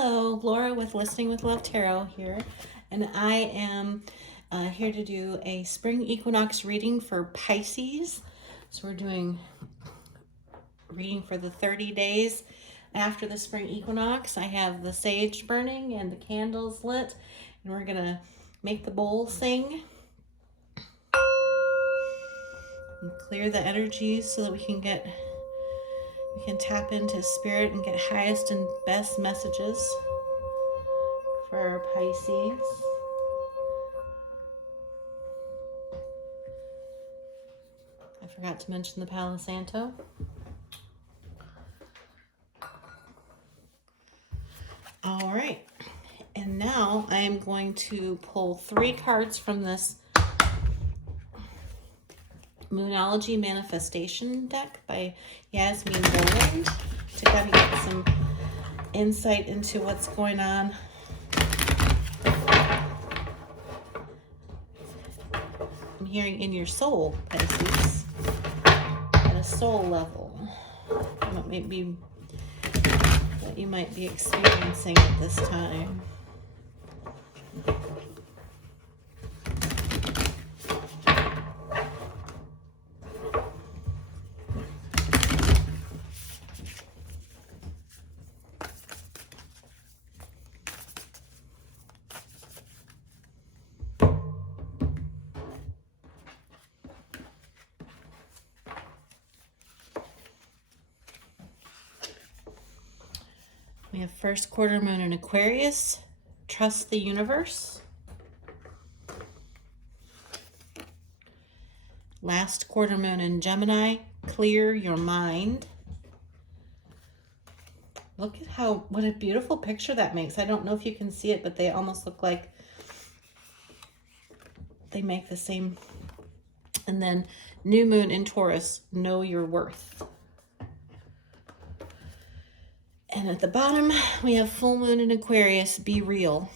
Hello, Laura with Listening with Love Tarot here, and I am here to do a spring equinox reading for Pisces. So we're doing reading for the 30 days after the spring equinox. I have the sage burning and the candles lit, and we're gonna make the bowl sing and clear the energies so that we can tap into spirit and get highest and best messages for our Pisces. I forgot to mention the Palo Santo. All right, and now I am going to pull 3 cards from this Moonology Manifestation deck by Yasmin Boland to kind of get some insight into what's going on I'm hearing in your soul, Pisces, at a soul level. What you might be experiencing at this time. We have first quarter moon in Aquarius, trust the universe. Last quarter moon in Gemini, clear your mind. Look at what a beautiful picture that makes. I don't know if you can see it, but they almost look like they make the same. And then new moon in Taurus, know your worth. And at the bottom, we have full moon in Aquarius, be real.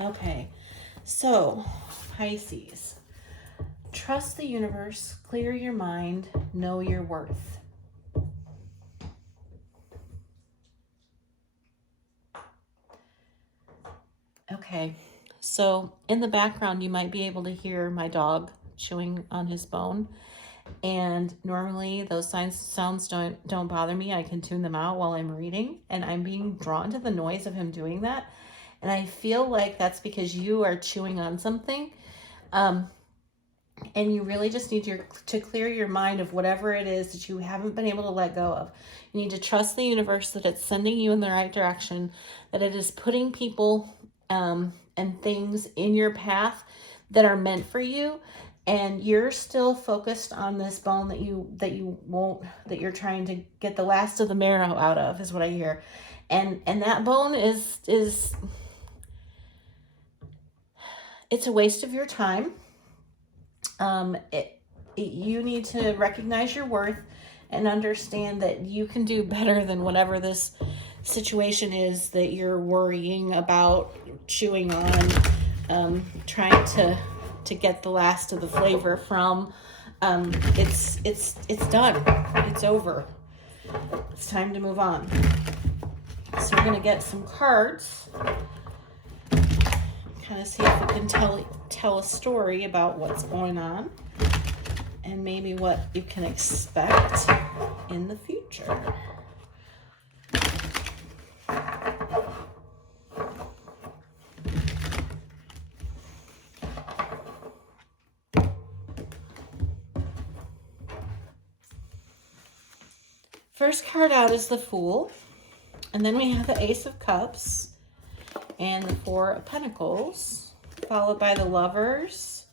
Okay, so Pisces, trust the universe, clear your mind, know your worth. Okay, so in the background, you might be able to hear my dog chewing on his bone. And normally those sounds don't bother me. I can tune them out while I'm reading, and I'm being drawn to the noise of him doing that. And I feel like that's because you are chewing on something. And you really just need to clear your mind of whatever it is that you haven't been able to let go of. You need to trust the universe that it's sending you in the right direction, that it is putting people and things in your path that are meant for you. And you're still focused on this bone that you're trying to get the last of the marrow out of, is what I hear. And that bone is it's a waste of your time. You need to recognize your worth and understand that you can do better than whatever this situation is that you're worrying about, chewing on, trying to get the last of the flavor from. It's done. It's over. It's time to move on. So we're going to get some cards, kind of see if we can tell a story about what's going on and maybe what you can expect in the future. First card out is the Fool, and then we have the Ace of Cups and the 4 of Pentacles, followed by the Lovers,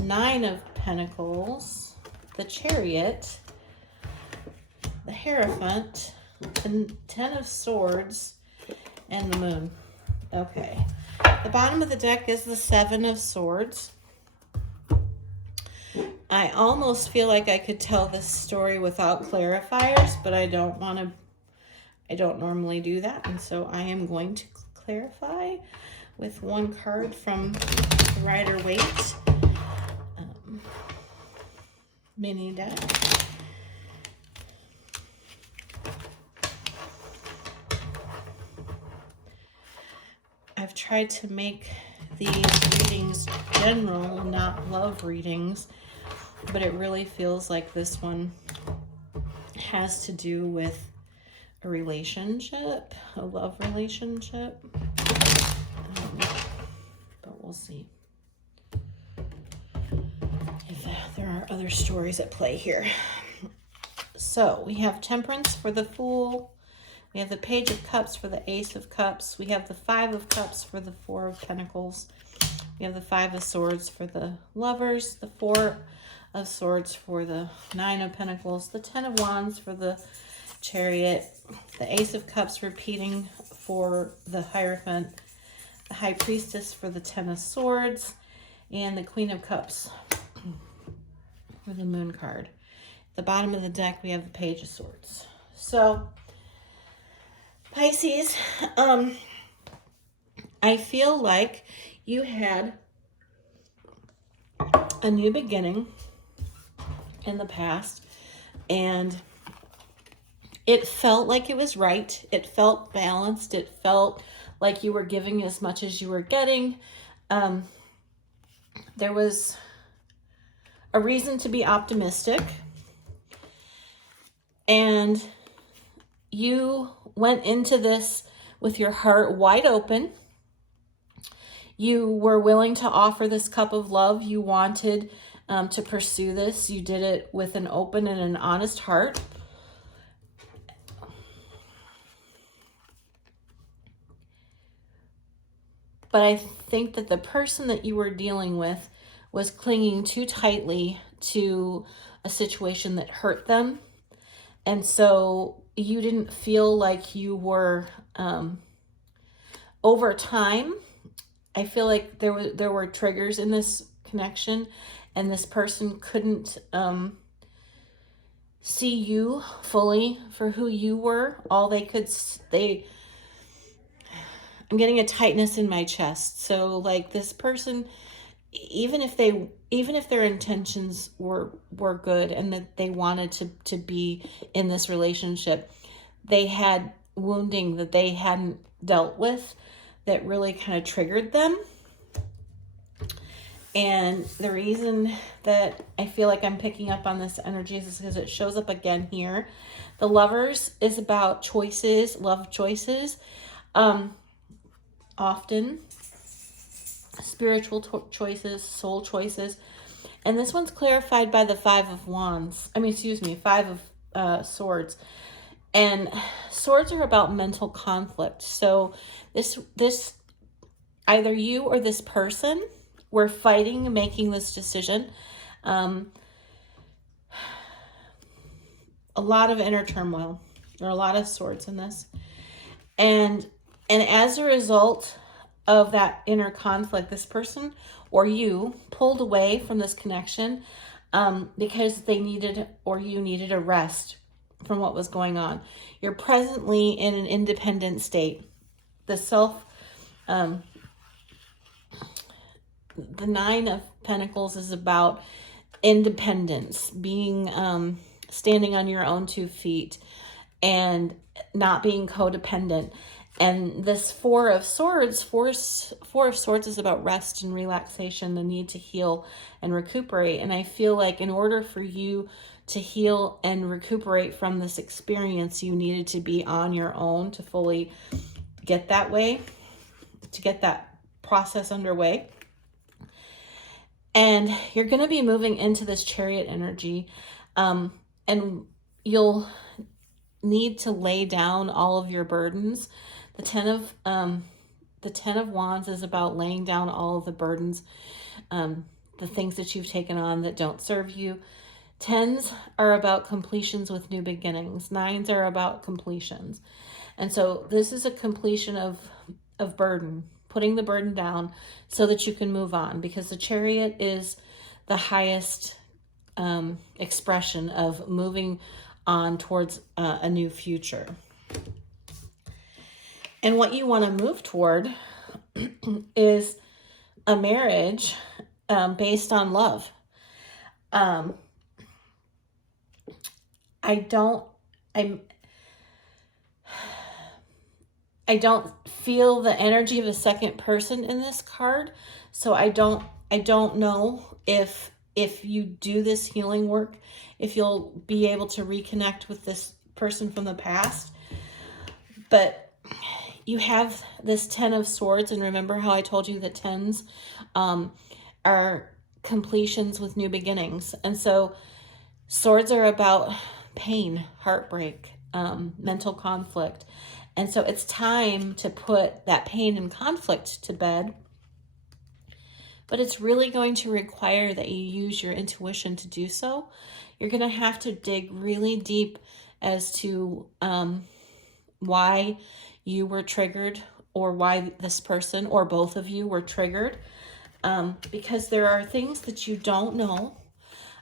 9 of Pentacles, the Chariot, the Hierophant, the 10 of Swords, and the Moon. Okay, the bottom of the deck is the 7 of Swords. I almost feel like I could tell this story without clarifiers, but I don't normally do that. And so I am going to clarify with one card from the Rider-Waite mini deck. I've tried to make these readings general, not love readings, but it really feels like this one has to do with a relationship, a love relationship. But we'll see if there are other stories at play here. So we have Temperance for the Fool. We have the Page of Cups for the Ace of Cups. We have the Five of Cups for the Four of Pentacles. We have the Five of Swords for the Lovers. The Four of Swords for the Nine of Pentacles. The Ten of Wands for the Chariot. The Ace of Cups repeating for the Hierophant. The High Priestess for the Ten of Swords. And the Queen of Cups for the Moon card. At the bottom of the deck, we have the Page of Swords. So, Pisces, I feel like you had a new beginning in the past, and it felt like it was right. It felt balanced. It felt like you were giving as much as you were getting. There was a reason to be optimistic, and you went into this with your heart wide open. You were willing to offer this cup of love. You wanted to pursue this. You did it with an open and an honest heart. But I think that the person that you were dealing with was clinging too tightly to a situation that hurt them. And so you didn't feel like you were, over time, I feel like there were triggers in this connection, and this person couldn't see you fully for who you were. I'm getting a tightness in my chest. So like this person, even if their intentions were good and that they wanted to be in this relationship, they had wounding that they hadn't dealt with that really kind of triggered them. And the reason that I feel like I'm picking up on this energy is because it shows up again here. The Lovers is about choices, love choices. Often spiritual choices, soul choices. And this one's clarified by the Five of Swords. And swords are about mental conflict. So this either you or this person were fighting, making this decision. A lot of inner turmoil. There are a lot of swords in this. And as a result of that inner conflict, this person or you pulled away from this connection because you needed a rest from what was going on. You're presently in an independent state. The Nine of Pentacles is about independence, being standing on your own 2 feet and not being codependent. And this Four of Swords is about rest and relaxation, the need to heal and recuperate. And I feel like in order for you to heal and recuperate from this experience, you needed to be on your own to fully get that process underway. And you're going to be moving into this Chariot energy, and you'll need to lay down all of your burdens. The Ten of Wands is about laying down all of the burdens, the things that you've taken on that don't serve you. Tens are about completions with new beginnings. Nines are about completions. And so this is a completion of burden, putting the burden down so that you can move on, because the Chariot is the highest expression of moving on towards a new future. And what you want to move toward is a marriage based on love. I don't feel the energy of a second person in this card. So I don't know if you do this healing work, if you'll be able to reconnect with this person from the past. But you have this 10 of Swords, and remember how I told you the 10s are completions with new beginnings. And so Swords are about pain, heartbreak, mental conflict. And so it's time to put that pain and conflict to bed. But it's really going to require that you use your intuition to do so. You're going to have to dig really deep as to why you were triggered, or why this person or both of you were triggered. Because there are things that you don't know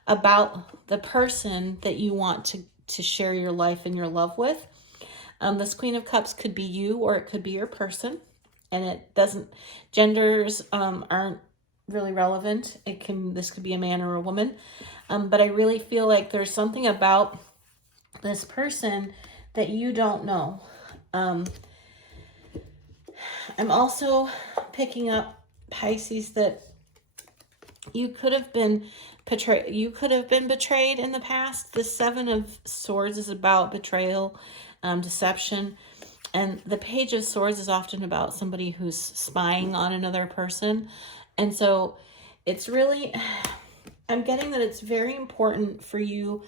about the person that you want to share your life and your love with. This Queen of Cups could be you, or it could be your person. And it doesn't, genders aren't really relevant. This could be a man or a woman. But I really feel like there's something about this person that you don't know. I'm also picking up, Pisces, that you could have been betrayed. You could have been betrayed in the past. The 7 of Swords is about betrayal, deception. And the Page of Swords is often about somebody who's spying on another person. And so it's really, I'm getting that it's very important for you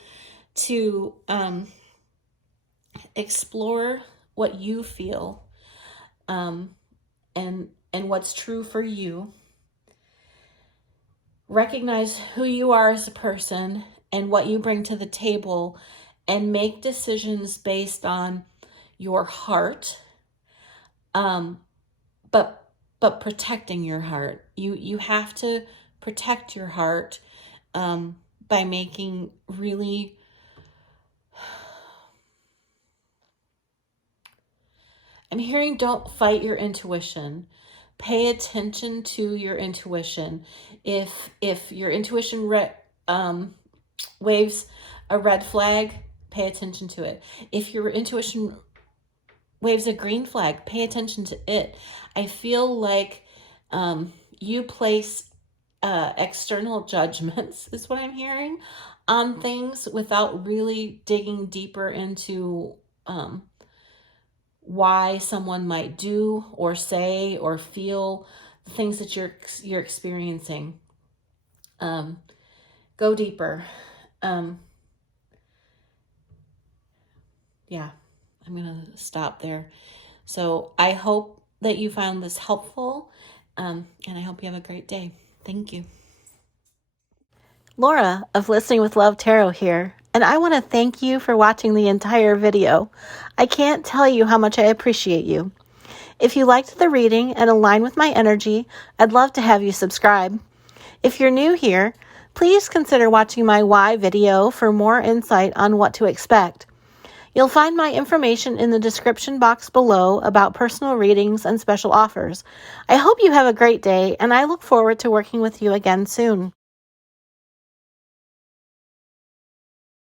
to explore what you feel, and what's true for you. Recognize who you are as a person and what you bring to the table, and make decisions based on your heart, but protecting your heart. You have to protect your heart by making really I'm hearing, don't fight your intuition. Pay attention to your intuition. If your intuition waves a red flag, pay attention to it. If your intuition waves a green flag, pay attention to it. I feel like you place external judgments, is what I'm hearing, on things without really digging deeper into why someone might do or say or feel the things that you're experiencing. Go deeper. Yeah, I'm gonna stop there. So I hope that you found this helpful, and I hope you have a great day. Thank you. Laura of Listening with Love Tarot here, and I want to thank you for watching the entire video. I can't tell you how much I appreciate you. If you liked the reading and align with my energy, I'd love to have you subscribe. If you're new here, please consider watching my why video for more insight on what to expect. You'll find my information in the description box below about personal readings and special offers. I hope you have a great day, and I look forward to working with you again soon.